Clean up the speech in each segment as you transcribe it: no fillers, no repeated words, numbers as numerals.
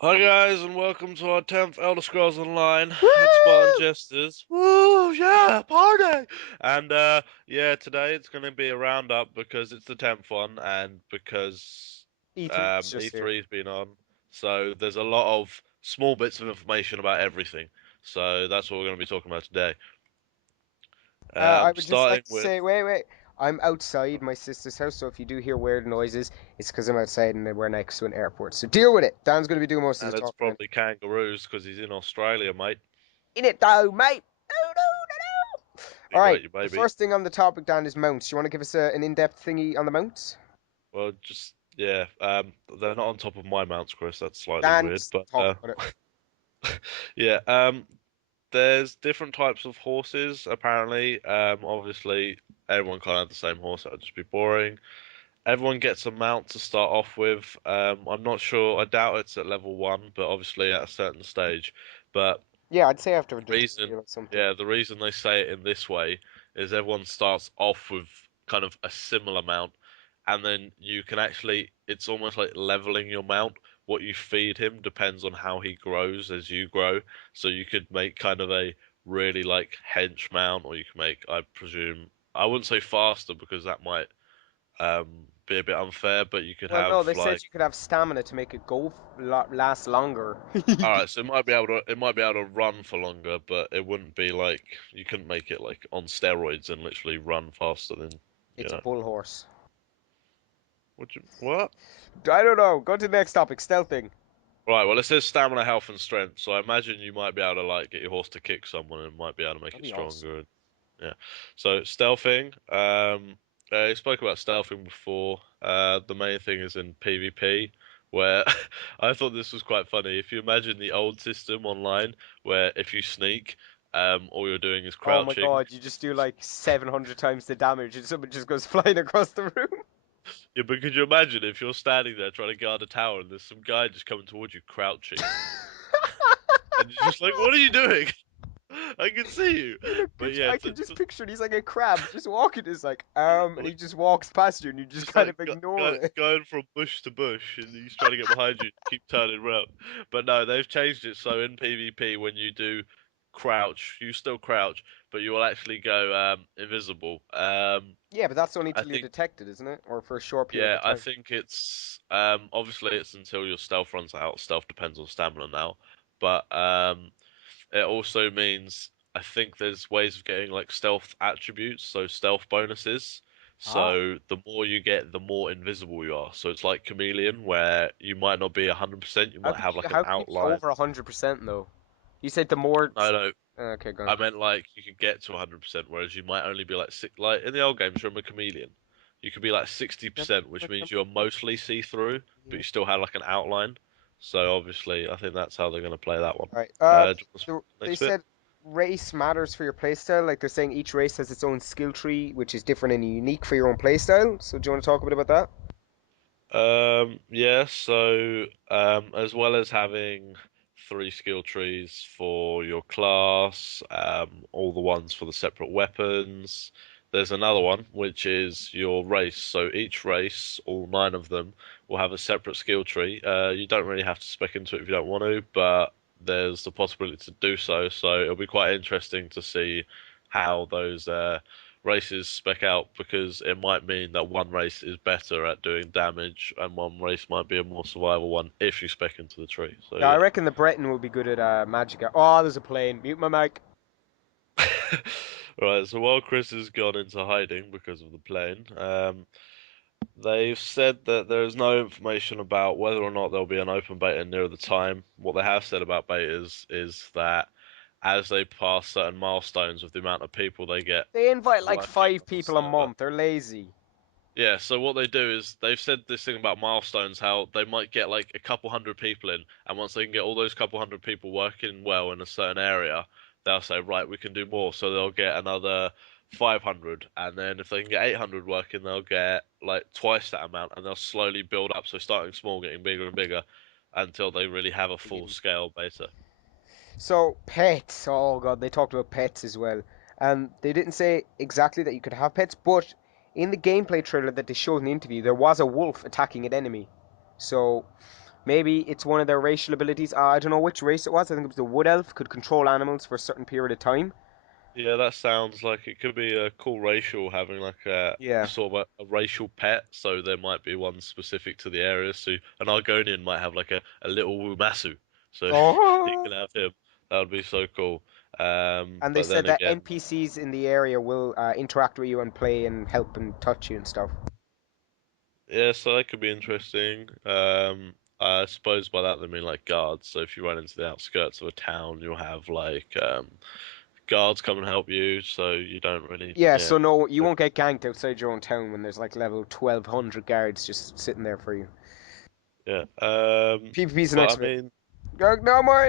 Hi guys, and welcome to our 10th Elder Scrolls Online at Woo! Spartanjesters. Woo, yeah, party! And yeah, today it's going to be a roundup because it's the 10th one and because E3 is just here. E3's been on. So there's a lot of small bits of information about everything. So that's what we're going to be talking about today. I would just Starting like to with, say, wait. I'm outside my sister's house, so if you do hear weird noises, it's because I'm outside and we're next to an airport. So deal with it. Dan's going to be doing most of the and it's talking then. probably kangaroos because he's in Australia, mate. In it though, mate! No, no, no, no! You Alright, right, you the baby. first thing on the topic, Dan, is mounts. You want to give us an in-depth thingy on the mounts? Well, just yeah, they're not on top of my mounts, Chris. That's slightly Dan, weird, just but talk about it. yeah. There's different types of horses, apparently. Obviously, everyone can't have the same horse. That would just be boring. Everyone gets a mount to start off with. I'm not sure. I doubt it's at level one, but obviously at a certain stage. But Yeah, I'd say after the the reason, tutorial or something. yeah, the reason they say it in this way is everyone starts off with kind of a similar mount, and then you can actually, it's almost like leveling your mount. What you feed him depends on how he grows as you grow. So you could make kind of a really like hench mount, or you can make, I presume, I wouldn't say faster because that might be a bit unfair, but you could Well, no, have they said like, you could have stamina to make it go last longer. all right, so it might be able to run for longer, but it wouldn't be like you couldn't make it like on steroids and literally run faster than you It's a know. bull horse. Would you what? I don't know. Go to the next topic, stealthing. Right, well it says stamina, health, and strength, so I imagine you might be able to like get your horse to kick someone and might be able to make That'd it be awesome. stronger. Yeah. So stealthing. I spoke about stealthing before. The main thing is in PvP, where I thought this was quite funny. If you imagine the old system online, where if you sneak, all you're doing is Oh my crouching. god, you just do like 700 times the damage and someone just goes flying across the room. Yeah, but could you imagine if you're standing there trying to guard a tower and there's some guy just coming towards you crouching, and you're just like, "What are you doing? I can see you." You look, But yeah, I can just picture it. He's like a crab just walking. He's like, and he just walks past you and you just just kind like of ignore it. going from bush to bush, and he's trying to get behind you, keep turning around. But no, they've changed it so in PvP when you do crouch, you still crouch, but you will actually go invisible. Yeah, but that's only I till you're think detected, isn't it? Or for a short period yeah, of I time. think it's obviously it's until your stealth runs out. Stealth depends on stamina now, but it also means I think there's ways of getting like stealth attributes, so stealth bonuses. Ah. So the more you get, the more invisible you are. So it's like Chameleon, where you might not be 100%, you might have like an How can you be outline. over 100% though? You said the more. No, no, Okay, go on. I meant like you could get to 100%, whereas you might only be like six, like in the old games, remember Chameleon? You could be like 60%, which means you're mostly see-through, but you still have like an outline. So obviously, I think that's how they're going to play that one. All right. Do you want They next bit? said race matters for your playstyle. Like they're saying each race has its own skill tree, which is different and unique for your own playstyle. So do you want to talk a bit about that? Yeah, so as well as having three skill trees for your class, all the ones for the separate weapons, there's another one which is your race. So each race, all nine of them, will have a separate skill tree. You don't really have to spec into it if you don't want to, but there's the possibility to do so. So it'll be quite interesting to see how those races spec out because it might mean that one race is better at doing damage and one race might be a more survival one if you spec into the tree. So Yeah, I yeah. reckon the Breton will be good at magic. Oh, there's a plane. Mute my mic. Right, so while Chris has gone into hiding because of the plane, they've said that there is no information about whether or not there'll be an open beta near the time. What they have said about betas is that as they pass certain milestones with the amount of people they get They invite like working five on the people a server. month. They're lazy. Yeah, so what they do is they've said this thing about milestones, how they might get like a couple hundred people in, and once they can get all those couple hundred people working well in a certain area, they'll say, right, we can do more. So they'll get another 500, and then if they can get 800 working, they'll get like twice that amount, and they'll slowly build up. So starting small, getting bigger and bigger, until they really have a full scale beta. So pets. Oh god, they talked about pets as well. And they didn't say exactly that you could have pets, but in the gameplay trailer that they showed in the interview, there was a wolf attacking an enemy. So Maybe it's one of their racial abilities. I don't know which race it was. I think it was the wood elf could control animals for a certain period of time. Yeah, that sounds like it could be a cool racial having like a Yeah. sort of a racial pet. So there might be one specific to the area. So an Argonian might have like a little Wumasu. So you Oh. can have him. That would be so cool. And they But said then that again, NPCs in the area will interact with you and play and help and touch you and stuff. yeah, so that could be interesting. I suppose by that they mean like guards. So if you run into the outskirts of a town, you'll have like guards come and help you. So you don't really, Yeah, yeah. so no, you won't get ganked outside your own town when there's like level 1200 guards just sitting there for you. Yeah. PvP's the But I next bit. mean, No more.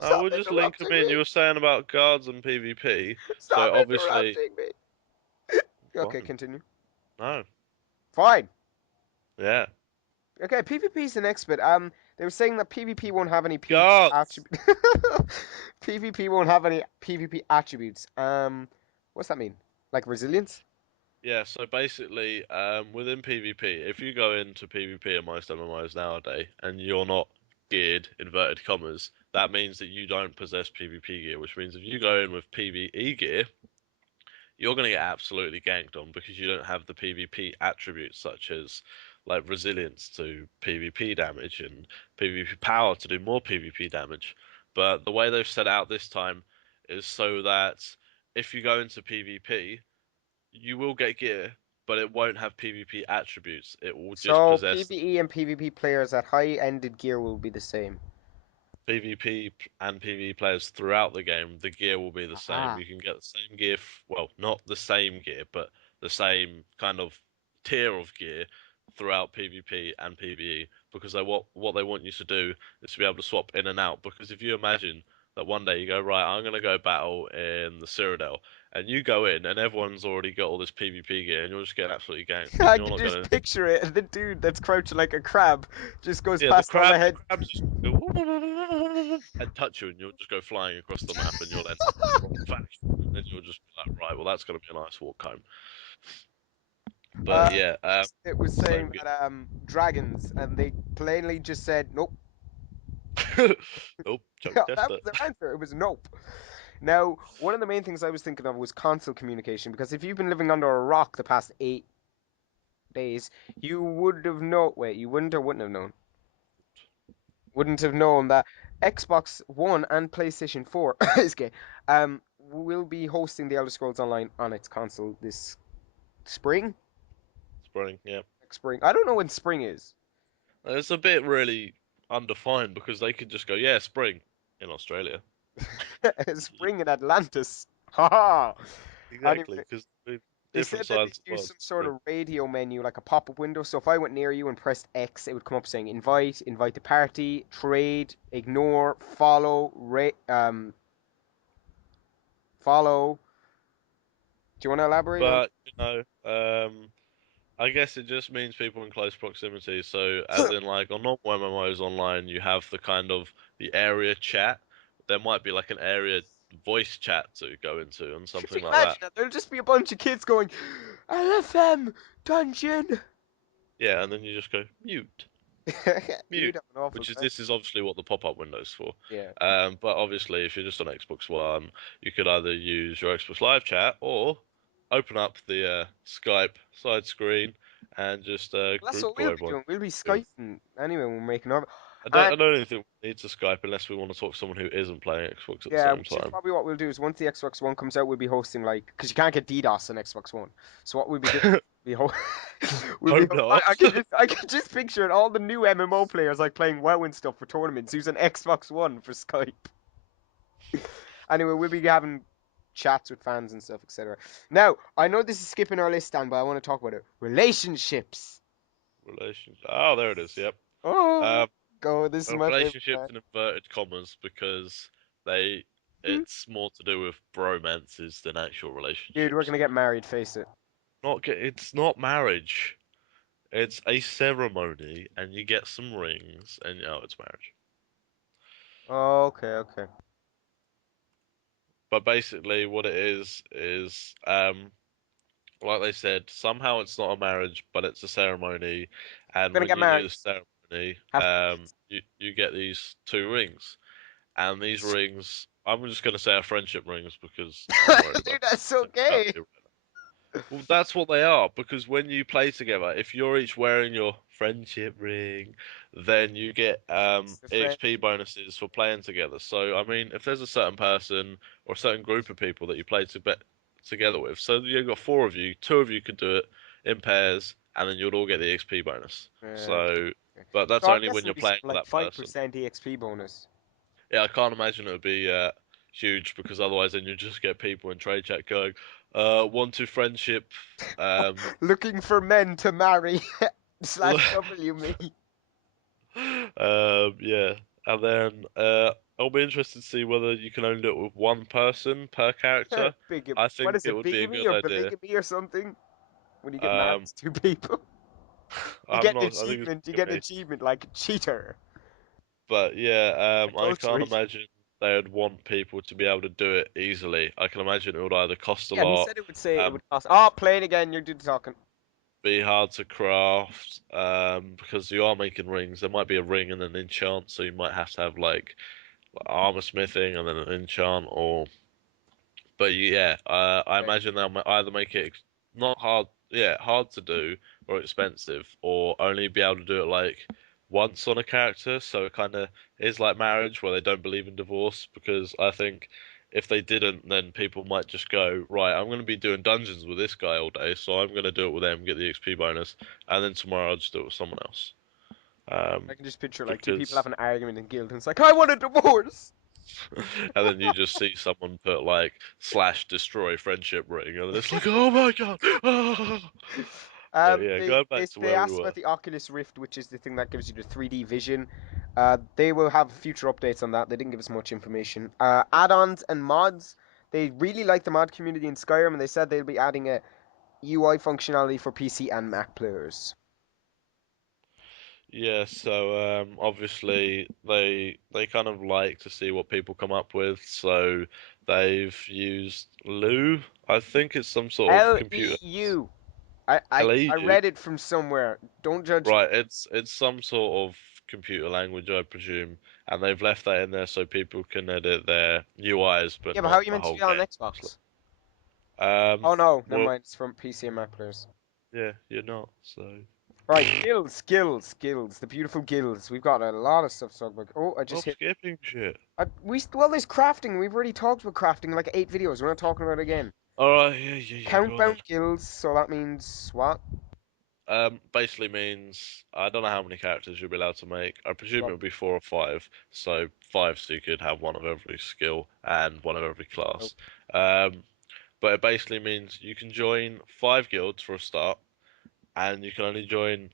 I Stop will just link them interrupting in. me. You were saying about guards and PvP. Stop So obviously, interrupting me. Okay, fine. continue. No. Fine. Yeah. Okay, PvP is the next bit. They were saying that PvP won't have any PvP Guards. attributes. PvP won't have any PvP attributes. What's that mean? Like resilience? Yeah. So basically, within PvP, if you go into PvP in most MMOs nowadays and you're not geared, inverted commas, that means that you don't possess PvP gear, which means if you go in with PvE gear, you're going to get absolutely ganked on because you don't have the PvP attributes such as like resilience to PvP damage and PvP power to do more PvP damage. But the way they've set out this time is so that if you go into PvP, you will get gear, but it won't have PvP attributes. It will just So possess PvE and PvP players at high-ended gear will be the same. PvP and PvE players throughout the game, the gear will be the same. Ah. You can get the same gear, well, not the same gear, but the same kind of tier of gear throughout PvP and PvE because what they want you to do is to be able to swap in and out. Because if you imagine that one day you go, right, I'm gonna go battle in the Cyrodiil, and you go in and everyone's already got all this PvP gear, and you're just getting absolutely ganked, and I you're can not just gonna. picture it. The dude that's crouching like a crab just goes Yeah, the past all the crab, the heads. crabs just go and touch you, and you'll just go flying across the map, and you'll end up in the wrong faction, and then you'll just be like, right, well, that's gonna be a nice walk home. But yeah, It was saying same game. that dragons, and they plainly just said nope. Oh, Chuck Yeah, test that it. was their answer. It was nope. Now, one of the main things I was thinking of was console communication because if you've been living under a rock the past 8 days, you would have known. Wait, you wouldn't or wouldn't have known? Wouldn't have known that Xbox One and PlayStation 4 is gay, will be hosting the Elder Scrolls Online on its console this spring. Spring, yeah. Next spring. I don't know when spring is. It's a bit really undefined because they could just go, yeah, spring in Australia. Spring in Atlantis. Haha. Anyway, Exactly, because they different said that sides of they the use world. some sort Spring. of radio menu, like a pop-up window. So if I went near you and pressed X, it would come up saying invite, invite the party, trade, ignore, follow. Do you want to elaborate on? But I guess it just means people in close proximity. So, as in, like on normal MMOs online, you have the kind of the area chat. There might be like an area voice chat to go into and Could you something like imagine that. that? There'll just be a bunch of kids going, LFM dungeon. Yeah, and then you just go mute, You'd mute, have an awful which is time. this is obviously what the pop-up window's for. Yeah. But obviously, if you're just on Xbox One, you could either use your Xbox Live chat or open up the Skype side screen and just Well, that's group what call we'll be everyone. doing. We'll be Skyping anyway when we're making our. I don't, And I don't even think we need to Skype unless we want to talk to someone who isn't playing Xbox at the yeah, same which is time. probably what we'll do is once the Xbox One comes out, we'll be hosting like because you can't get DDoS on Xbox One. So what we'll be doing, we ho- we'll be. Hope not. I could just picture it. All the new MMO players like playing WoW and stuff for tournaments using Xbox One for Skype. Anyway, we'll be having chats with fans and stuff, etc. Now, I know this is skipping our list, Dan, but I want to talk about it. Relationships. Relationship. Oh, there it is. Yep. Oh, Um, go. This is my favorite relationships part. in inverted commas because they it's more to do with bromances than actual Dude, we're relationships. gonna get married. Face it. It's not marriage. It's a ceremony, and you get some rings, and it's marriage. Okay, okay. But basically, what it is like they said, somehow it's not a marriage, but it's a ceremony, We're and gonna when get you do married. the ceremony. ceremony, Have you get these two rings, and these rings, I'm just gonna say are friendship rings because I'm worried about dude, that's okay. sexuality. Well, that's what they are because when you play together, if you're each wearing your friendship ring, then you get It's the EXP friendship. bonuses for playing together. So, I mean, if there's a certain person or a certain group of people that you play together with, so you've got four of you, two of you could do it in pairs, and then you'd all get the EXP bonus. Okay. So, but that's So I'm only when guessing you're it'd be playing something with like that person. 5% EXP bonus. Yeah, I can't imagine it would be huge because otherwise then you just get people in trade chat going, want to friendship. Um, Looking for men to marry slash W me. Yeah, and then I'll be interested to see whether you can only do it with one person per character. I What think is it it, would be a bigamy good or idea. polygamy or something? When you get married Um, to two people, you I'm get an not. I think it's achievement. You get an gonna be, achievement like cheater, but yeah, I can't adultery. imagine they would want people to be able to do it easily. I can imagine it would either cost a Yeah, he lot, said it would say it um, would cost. Oh, play it again. You're doing talking. be hard to craft, because you are making rings. There might be a ring and an enchant, so you might have to have like armor smithing and then an enchant, or but yeah, I Okay. imagine they'll either make it not hard, yeah, hard to do or expensive, or only be able to do it like once on a character. So it kind of is like marriage where they don't believe in divorce. Because I think if they didn't, then people might just go, right, I'm going to be doing dungeons with this guy all day, so I'm going to do it with them, get the XP bonus, and then tomorrow I'll just do it with someone else. I can just picture like two people Because having an argument in guild, and it's like, I want a divorce. and then you just see someone put like slash destroy friendship ring, and then it's like, oh my god. Ah. But yeah, They, going they back to they where we asked were. about the Oculus Rift, which is the thing that gives you the 3D vision. They will have future updates on that. They didn't give us much information. Add-ons and mods. They really like the mod community in Skyrim, and they said they'll be adding a UI functionality for PC and Mac players. Yeah, so obviously they kind of like to see what people come up with, so they've used Lou. I think it's some sort of computer. LEU. I LEU. read it from somewhere. Don't judge me. Right, it's some sort of computer language, I presume, and they've left that in there so people can edit their UIs, but Yeah, but how are not you the meant to whole do that on game, obviously. Xbox? Um, Oh no, never well, mind. It's from PC and Mac players. yeah, you're not, so. Right, skills, the beautiful gills. We've got a lot of stuff to talk about. Oh, I just Stop hit. skipping shit. Well, there's crafting. We've already talked about crafting in like 8 videos. We're not talking about it again. Alright, yeah, go on then. Countbound gills. So that means what? Basically means I don't know how many characters you'll be allowed to make. I presume Well, it'll be four or five. So five, so you could have one of every skill and one of every nope. class. Um, but it basically means you can join five guilds for a start, and you can only join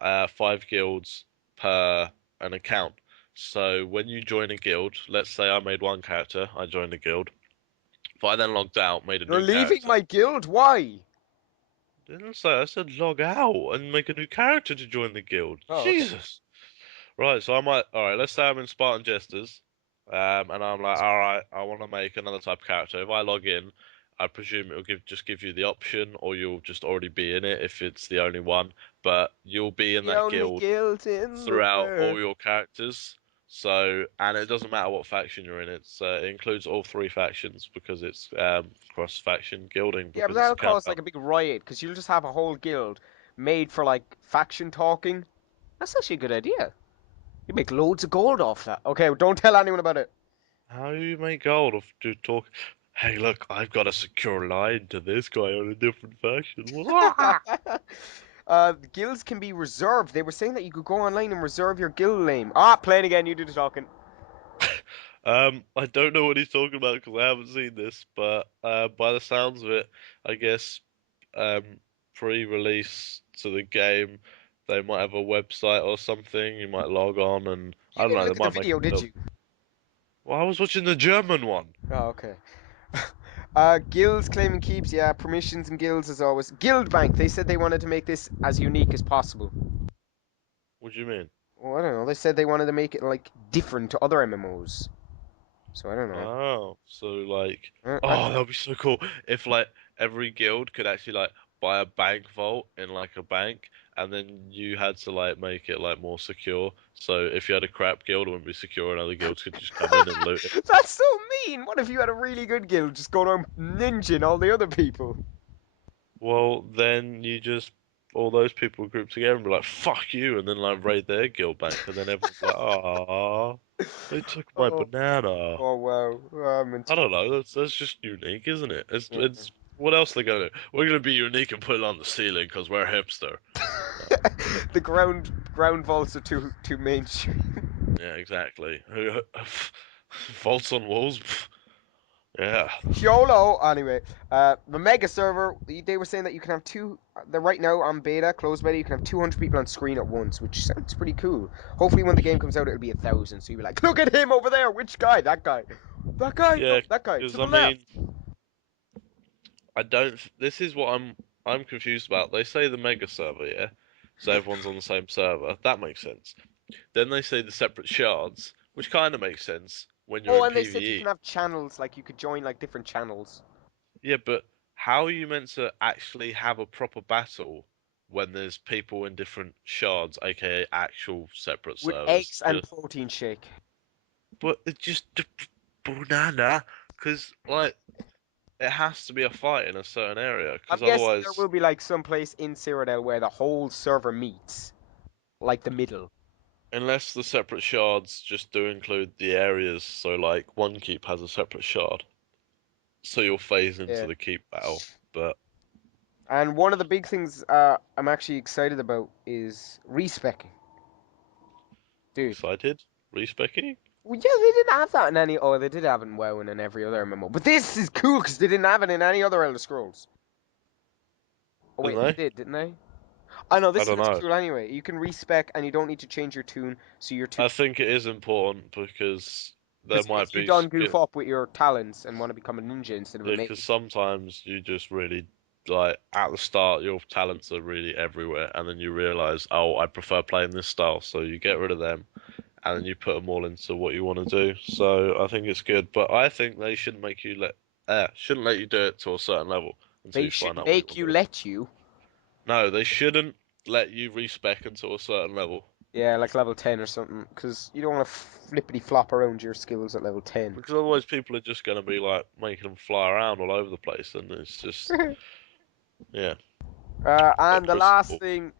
five guilds per an account. So when you join a guild, let's say I made one character, I joined a guild. If I then logged out, made a You're new leaving character. my guild. Why? Didn't say I said log out and make a new character to join the guild. Oh, okay. Jesus. Right, so I might. All right, let's say I'm in Spartanjesters, and I'm like, all right, I want to make another type of character. If I log in, I presume it'll just give you the option, or you'll just already be in it if it's the only one. But you'll be in The that only guild guild in the throughout world. all your characters. So, and it doesn't matter what faction you're in. It includes all three factions because it's cross-faction guilding Yeah, but because it's a that'll cause countdown. like a big riot because you'll just have a whole guild made for like faction talking. That's actually a good idea. You make loads of gold off that. Okay, well, don't tell anyone about it. How do you make gold of to talk? Hey, look, I've got a secure line to this guy on a different faction. Wah! The guilds can be reserved. They were saying that you could go online and reserve your guild name. Ah, play it again. You do the talking. I don't know what he's talking about because I haven't seen this, but by the sounds of it, I guess um, pre-release to the game, they might have a website or something. You might log on, and I You don't didn't know. They look at the might make video, did it. you? Well, I was watching the German one. Oh, okay. Guilds claiming keeps, yeah, permissions and guilds as always. Guild Bank, they said they wanted to make this as unique as possible. What do you mean? Oh, I don't know. They said they wanted to make it like different to other MMOs. So I don't know. Oh, so like, I oh, think that'd be so cool if like every guild could actually like buy a bank vault in like a bank, and then you had to like make it like more secure. So if you had a crap guild, it wouldn't be secure, and other guilds could just come in and loot it. That's so mean. What if you had a really good guild just going around ninjing all the other people? Well, then you just all those people group together and be like, "Fuck you," and then like raid their guild bank, and then everyone's like, "Ah, they took my Oh, banana." oh wow. I'm in I don't trouble. know. That's just unique, isn't it? Yeah. It's what else they gonna do? We're gonna be unique and put it on the ceiling because we're hipster. No. The ground vaults are too mainstream. Yeah, exactly. Vaults on walls. Yeah. YOLO. Anyway, the mega server. They were saying that you can have two. They're right now on beta, closed beta. You can have 200 people on screen at once, which sounds pretty cool. Hopefully, when the game comes out, it'll be 1,000. So you'll be like, look at him over there. Which guy? That guy. That guy. No, Yeah, that guy to because the I left. mean, I don't. This is what I'm confused about. They say the mega server, yeah, so everyone's on the same server. That makes sense. Then they say the separate shards, which kind of makes sense when you're Oh, in and they said you can PvE. have channels. Like you could join like different channels Yeah, but how are you meant to actually have a proper battle when there's people in different shards, aka actual separate with servers? eggs and protein shake. But it just banana, because like it has to be a fight in a certain area, I'm because guessing there otherwise, will be like some place in Cyrodiil where the whole server meets, like the middle. unless the separate shards just do include the areas, so like one keep has a separate shard, so you'll phase into Yeah. the keep battle. But And one of the big things I'm actually excited about is respecking. Dude. excited, respecking. Well, yeah, they didn't have that in any. Oh, they did have it in WoW and in every other MMO. But this is cool because they didn't have it in any other Elder Scrolls. Oh, Didn't wait, they they? did, didn't they? I know, I this don't looks know. cool anyway. You can respec and you don't need to change your tune, so your tune. I think it is important because there Because might if you be done goof skill. up with your talents and want to become a ninja instead of a Yeah, because mage, sometimes you just really like at the start your talents are really everywhere, and then you realize, oh, I prefer playing this style, so you get rid of them, and then you put them all into what you want to do. So I think it's good, but I think they shouldn't let you do it to a certain level until they you should find out what you make want to you do. let you. No, they shouldn't let you respec until a certain level Yeah, like level 10 or something. Because you don't want to flippity flop around your skills at level 10. because otherwise people are just going to be like making them fly around all over the place, and it's just yeah. But And the Chris, last thing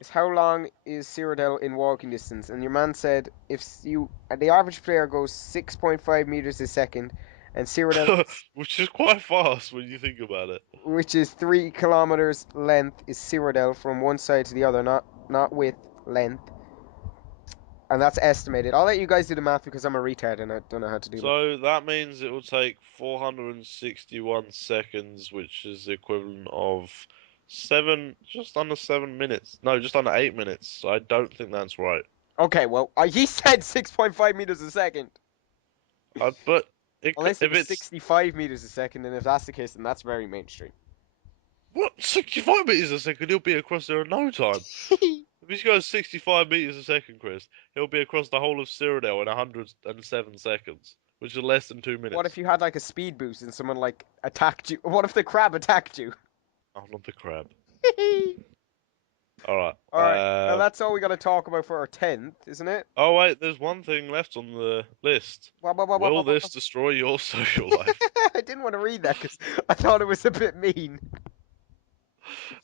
is how long is Cyrodiil in walking distance? And your man said if the average player goes 6.5 meters a second, and Cyrodiil, which is quite fast when you think about it. which is 3 kilometers length, is Cyrodiil from one side to the other, not width, length, and that's estimated. I'll let you guys do the math because I'm a retard and I don't know how to do math. So that means it will take 461 seconds, which is the equivalent of just under 7 minutes. No, just under 8 minutes. I don't think that's right. Okay, well, he said 6.5 meters a second. But Unless it if was it's 65 meters a second, and if that's the case, then that's very mainstream. what 65 meters a second, he'll be across there in no time. If he goes 65 meters a second, Chris, he'll be across the whole of Cyrodiil in 107 seconds, which is less than two What if minutes. you had like a speed boost and someone like attacked you? What if the crab attacked you? Oh, not the crab. All right. All right, and that's all we got to talk about for our 10th, isn't it? Oh wait, there's one thing left on the list. Wah, wah, wah, wah, Will wah, wah, this wah. destroy your social life? I didn't want to read that because I thought it was a bit mean.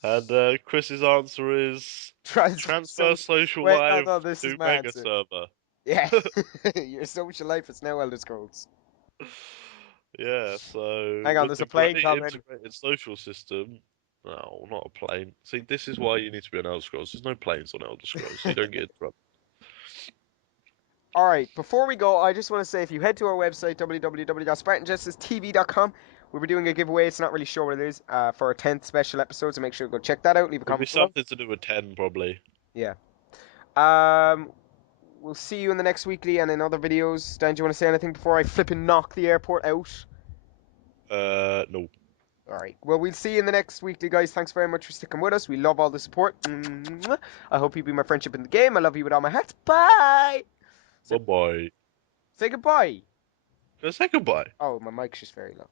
And Chris's answer is transfer Social. social Wait, no, no, life this is to my Mega answer. Server. Yeah, your social life is now Elder Scrolls. Yeah, so Hang on, with there's the a plane great coming. integrated social system, no, not a plane. See, this is why you need to be on Elder Scrolls. There's no planes on Elder Scrolls, so you don't get in trouble. All right, before we go, I just want to say if you head to our website, www.spartanjesterstv.com, we'll be doing a giveaway. It's not really sure what it is for our 10th special episode, so make sure to go check that out. Leave a It'll be comment below. something to do with 10, probably. Yeah. Um, we'll see you in the next weekly and in other videos. Dan, do you want to say anything before I flip and knock the airport out? No. All right. Well, we'll see you in the next weekly, guys. Thanks very much for sticking with us. We love all the support. I hope you be my friendship in the game. I love you with all my heart. Bye. Say, Bye bye. say goodbye. Say goodbye. Oh, my mic's just very low.